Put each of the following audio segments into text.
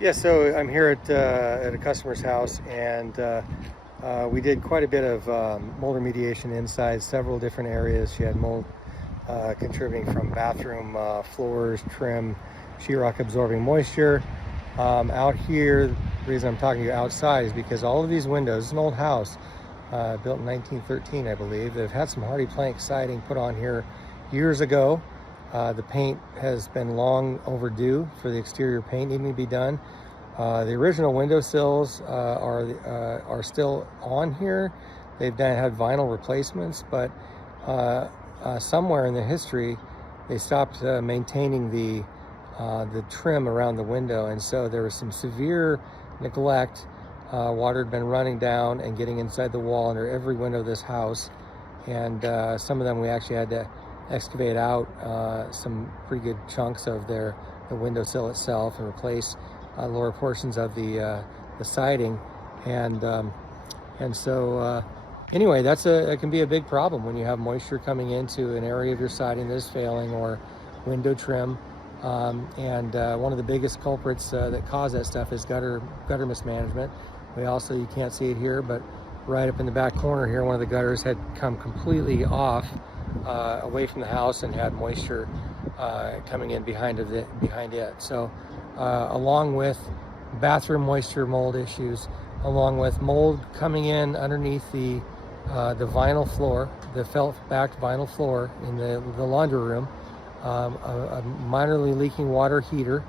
Yeah, so I'm here at a customer's house, and we did quite a bit of mold remediation inside several different areas. She had mold contributing from bathroom floors, trim, sheetrock absorbing moisture. Out here, the reason I'm talking to you outside is because all of these windows, it's an old house, built in 1913, I believe. They've had some hardy plank siding put on here years ago. The paint has been long overdue for the exterior paint needing to be done. The original windowsills are still on here. They've had vinyl replacements, but somewhere in the history, they stopped maintaining the trim around the window, and so there was some severe neglect. Water had been running down and getting inside the wall under every window of this house, and some of them we actually had to excavate out some pretty good chunks of the windowsill itself and replace lower portions of the siding, and so anyway, it can be a big problem when you have moisture coming into an area of your siding that is failing, or window trim. And one of the biggest culprits that cause that stuff is gutter mismanagement. We also, you can't see it here, but right up in the back corner here, one of the gutters had come completely off away from the house and had moisture coming in behind it. So along with bathroom moisture mold issues, along with mold coming in underneath the vinyl floor, the felt-backed vinyl floor in the laundry room, a minorly leaking water heater,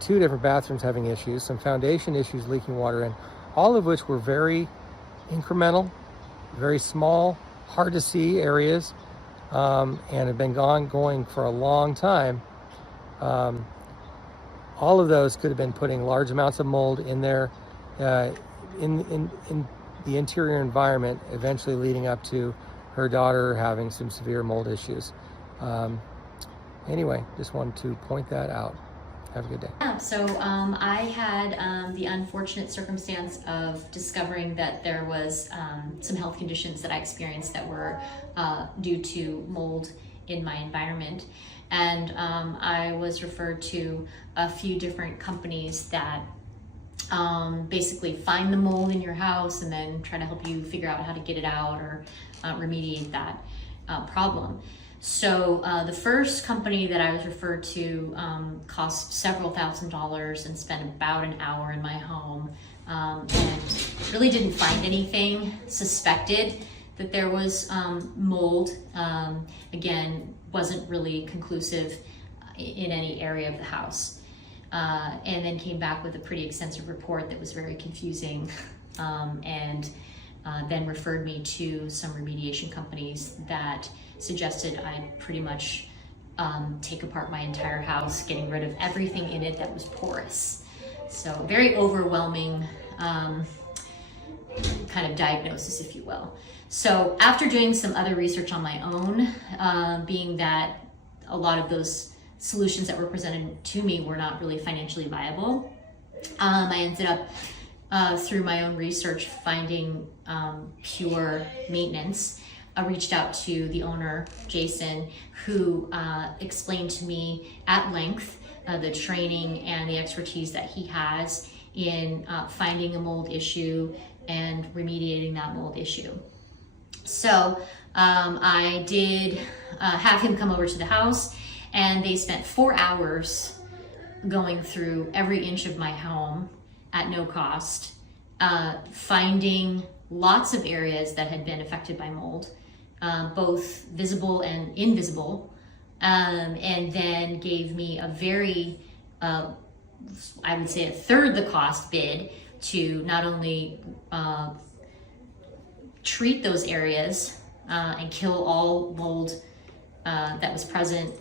two different bathrooms having issues, some foundation issues leaking water in, all of which were very incremental, very small, hard to see areas, and have been going for a long time. All of those could have been putting large amounts of mold in there, in the interior environment, eventually leading up to her daughter having some severe mold issues. Anyway, just wanted to point that out. Have a good day. Yeah, so I had the unfortunate circumstance of discovering that there was some health conditions that I experienced that were due to mold in my environment. And I was referred to a few different companies that basically find the mold in your house and then try to help you figure out how to get it out or remediate that problem. So the first company that I was referred to cost several $1,000s and spent about an hour in my home, and really didn't find anything. Suspected that there was mold. Again, wasn't really conclusive in any area of the house. And then came back with a pretty extensive report that was very confusing, and then referred me to some remediation companies that suggested I pretty much take apart my entire house, getting rid of everything in it that was porous. So very overwhelming kind of diagnosis, if you will. So after doing some other research on my own, being that a lot of those solutions that were presented to me were not really financially viable, I ended up through my own research finding Pure Maintenance. I reached out to the owner, Jason, who explained to me at length the training and the expertise that he has in finding a mold issue and remediating that mold issue. So I did have him come over to the house, and they spent 4 hours going through every inch of my home at no cost, finding lots of areas that had been affected by mold, both visible and invisible, and then gave me a very, I would say a third the cost bid to not only treat those areas and kill all mold that was present,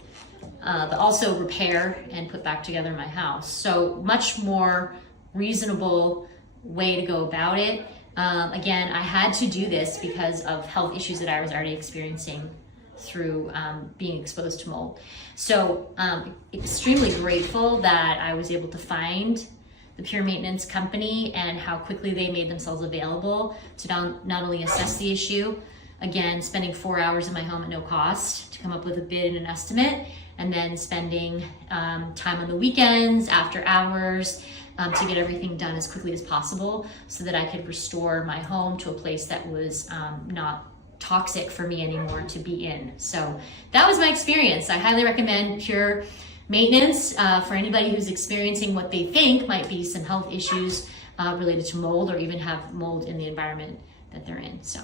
but also repair and put back together my house. So much more reasonable way to go about it. Again, I had to do this because of health issues that I was already experiencing through being exposed to mold. So extremely grateful that I was able to find the Pure Maintenance company and how quickly they made themselves available to not only assess the issue, again, spending 4 hours in my home at no cost to come up with a bid and an estimate, and then spending time on the weekends, after hours, to get everything done as quickly as possible so that I could restore my home to a place that was not toxic for me anymore to be in. So that was my experience. I highly recommend Pure Maintenance for anybody who's experiencing what they think might be some health issues related to mold, or even have mold in the environment that they're in. So